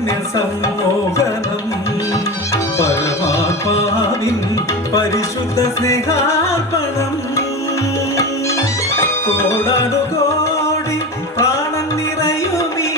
ചൈതന്യ സമ്മോഹനം പരമാത്മാവിൻ പരിശുദ്ധ സ്നേഹാർപ്പണം കോടാനുകോടി പ്രാണൻ നിറയുമീ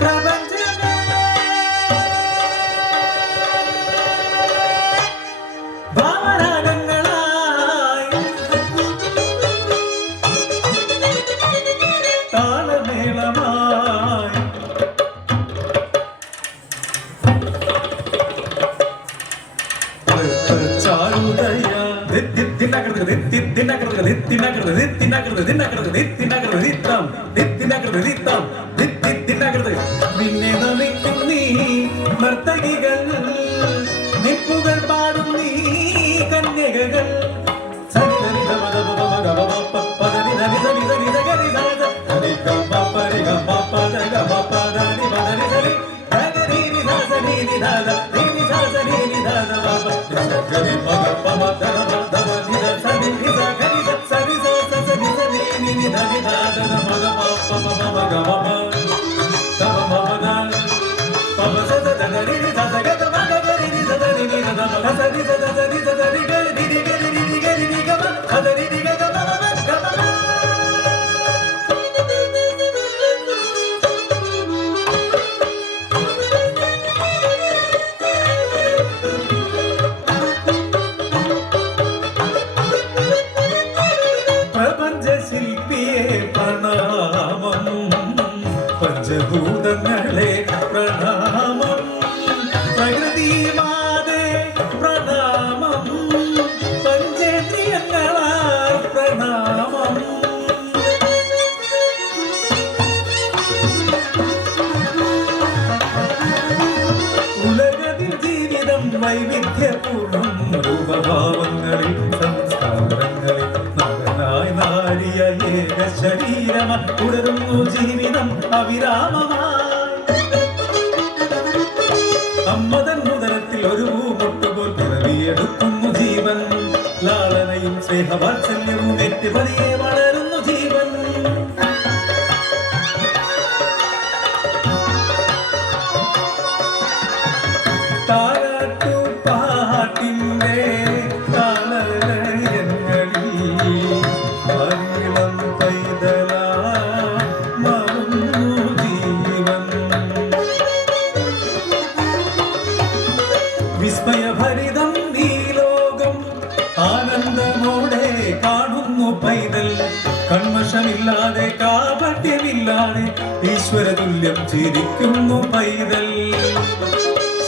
പ്രപഞ്ചമേ ഭാവരാഗങ്ങളായി താളമേളമായി ചാരുദയ നിന്നെ നമിക്കും നീ നർത്തകികൾ നിപ്പുകൾ പാടും നീ കന്യകകൾ ശില്പിയെ പ്രണാമം പഞ്ചഭൂതങ്ങളെ പ്രണാമം പ്രകൃതി മാതേ പ്രണാമം പഞ്ചേന്ദ്രിയങ്ങളാൽ പ്രണാമം ഉലകത്തിൽ ജീവിതം വൈവിധ്യപൂർണ്ണം രൂപഭാവങ്ങളിൽ സംസ്കാരങ്ങളിൽ നാരിയ ഏക ശരീരമ തുടരുന്നു ജീവിതം അവിരാമമായി അമ്മതൻ മുതലത്തിൽ ഒരു പൂമൊട്ടുപോൽ പിറവിയെടുക്കുന്നു ജീവൻ ലാളനയും സ്നേഹവാത്സല്യവും എറ്റുപതിയെ വളരുന്നു ജീവൻ താരാട്ടുപാട്ടിന്റെ വിസ്മയഭരിതം ഈ ലോകം ആനന്ദമോടെ കാണുന്നു പൈതൽ കൺമഷമില്ലാതെ കാപട്യമില്ലാതെ ഈശ്വരതുല്യം ചിരിക്കുന്നു പൈതൽ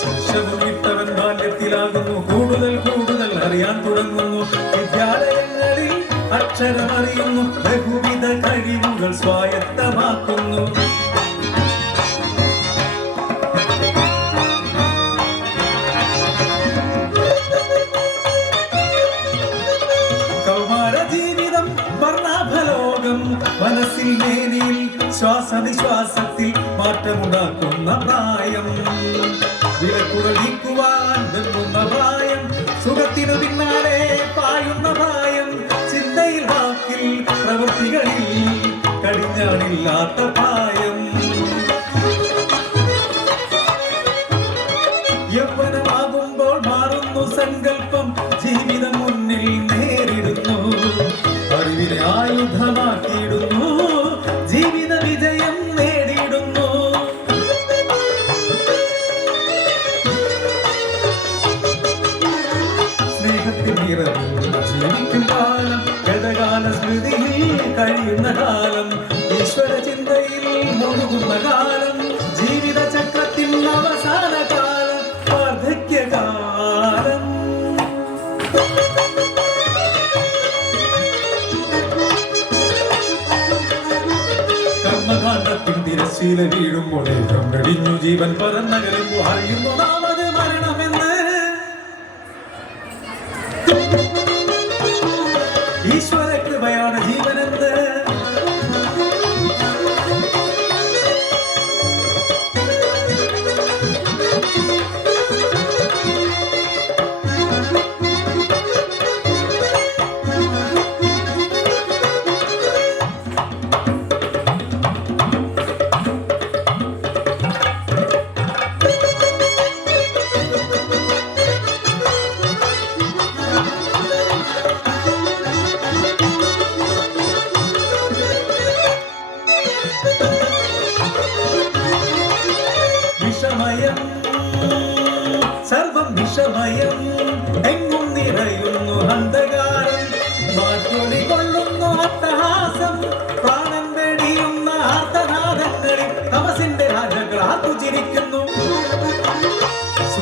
ശിക്ഷവും വിട്ടവൻ ബാല്യത്തിലാകുന്നു കൂടുതൽ കൂടുതൽ അറിയാൻ തുടങ്ങുന്നു വിദ്യാലയങ്ങളിൽ അക്ഷരമറിയുന്നു ബഹുവിധ കഴിവുകൾ സ്വായത്തമാക്കുന്നു മനസ്സിൽ മേനിയിൽ ശ്വാസനിശ്വാസത്തിൽ മാറ്റമുണ്ടാക്കുന്ന പ്രായം വിലക്കുകൾ നീക്കുവാൻ വെമ്പുന്ന പ്രായം സുഖത്തിനു പിന്നാലെ പായുന്ന പ്രായം ചിന്തയിൽ വാക്കിൽ പ്രവൃത്തികളിൽ കടിഞ്ഞാണില്ലാത്ത പ്രായം യൗവനമാകുമ്പോൾ മാറുന്നു സങ്കല്പം ജീവിതം മുന്നിൽ നേരിടുന്നു അറിവിനെ ആയുധമാക്കിയിടുന്നു ജീവിത വിജയം നേടിയിടുന്നു സ്നേഹത്തിൽ നിറഞ്ഞു ജീവിക്കും കാലം ഗതകാല സ്മൃതിയിൽ കഴിയുന്ന കാലം ഈശ്വര ചിന്തയിൽ മുഴുകുന്ന കാലം ജീവിത ചക്രത്തിൻ അവസാന കാലം വാർദ്ധക്യകാലം കർമ്മകാണ്ഡത്തിൽ തിരശ്ശീല വീഴുമ്പോൾ കണ്ടടിഞ്ഞു ജീവൻ പറന്നകലുമ്പോൾ അറിയുന്നു നാം അത് മരണമെന്ന് ഈശ്വര കൃപയാണ് ജീവനെന്ന്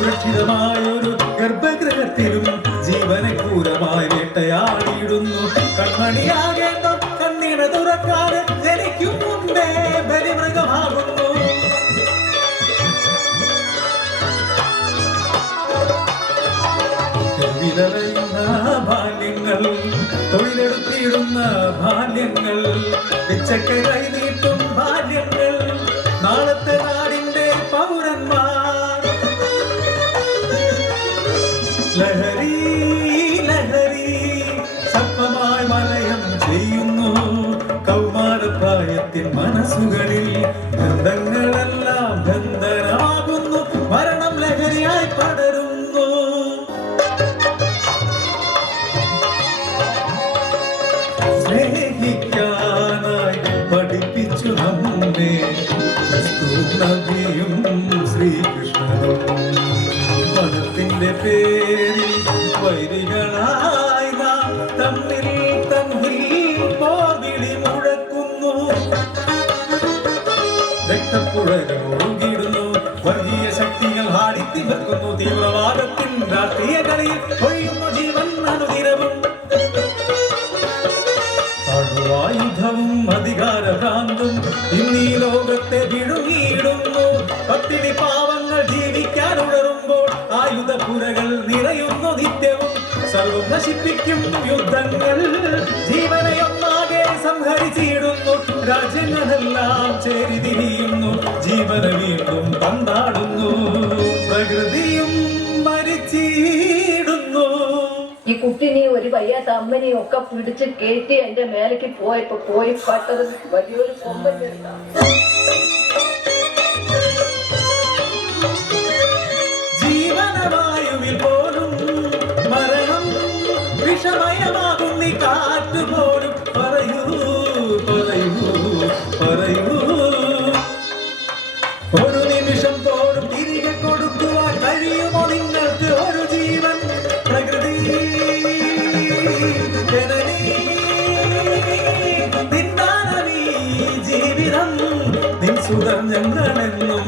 സുരക്ഷിതമായൊരു ഗർഭഗൃഹത്തിലും ജീവനെ ക്രൂരമായി വേട്ടയാടിയിടുന്നു. കൺമണിയാകേണ്ട കണ്ണിണ തുറക്കാതെ ജനിക്കും മുമ്പേ ബലിമൃഗമാകുന്നു. വിലറിയുന്ന ബാല്യങ്ങൾ, തൊഴിലെടുത്തിടുന്ന ബാല്യങ്ങൾ, പിച്ചക്ക കൈ നീട്ടും ബാല്യങ്ങൾ, നാളത്തെ നാടിന്റെ പൗരന്മാർ. ലഹരി ലഹരി ശക്തമായി മലയം ചെയ്യുന്നു കൗമാരപ്രായത്തിൻ മനസ്സുകളിൽ. ബന്ധങ്ങളെല്ലാം ബന്ധനമാകുന്നു, മരണം ലഹരിയായി പടരുന്നു. സ്നേഹിക്കാനായി പഠിപ്പിച്ചു നമ്മെ ക്രിസ്തു നബിയും ശ്രീകൃഷ്ണനും. മതത്തിന്റെ പേരിൽ വൈരികളായി നാം തമ്മിൽ പോർവിളി മുഴക്കുന്നു. രക്തപ്പുഴകൾ ഒഴുകിയിടുന്നു, വർഗീയ ശക്തികൾ ഹാടിത്തിവർക്കുന്നു. തീവ്രവാദത്തിൻ രാഷ്ട്രീയ കളിയിൽ ഒഴിയുന്നു ജീവൻ അനുദിനവും. ആയുധവും അധികാരഭ്രാന്തും ഇന്നീ ലോകത്തെ വിഴുങ്ങിയിടുന്നു. പട്ടിണി പാവങ്ങൾ ജീവിക്കാൻ ഉണരുമ്പോൾ ആയുധപുരകൾ നിറയുന്നു നിത്യവും. സർവം നശിപ്പിക്കും യുദ്ധങ്ങൾ ജീവനെ ഒന്നാകെ സംഹരിച്ചിടുന്നു. രാജ്യങ്ങളെല്ലാം ചേരി തിരിയുന്നു, ജീവന വീണ്ടും പന്താടുന്നു. പ്രകൃതിയും മരിച്ചിടുന്നു. ഈ കുട്ടിനെയും ഒരു വയ്യാത്ത അമ്മനെയും ഒക്കെ പിടിച്ച് കയറ്റി എന്റെ മേലേക്ക് പോയപ്പോ പോയി പട്ടത് വലിയൊരു കൊമ്പൻ. ജീവനവായുവിൽ പോലും മരണം വിഷമയമാകും. നീ കാറ്റുപോലും പറയൂ പറയൂ പറയൂ. ഒരു നിമിഷം പോലും തിരികെ കൊടുക്കുവാൻ കഴിയുമോ നിങ്ങൾക്ക് ഒരു ജീവൻ? പ്രകൃതി നിന്ദാനീ ജീവിതം നിൻ സുഖം ഞങ്ങളെന്നും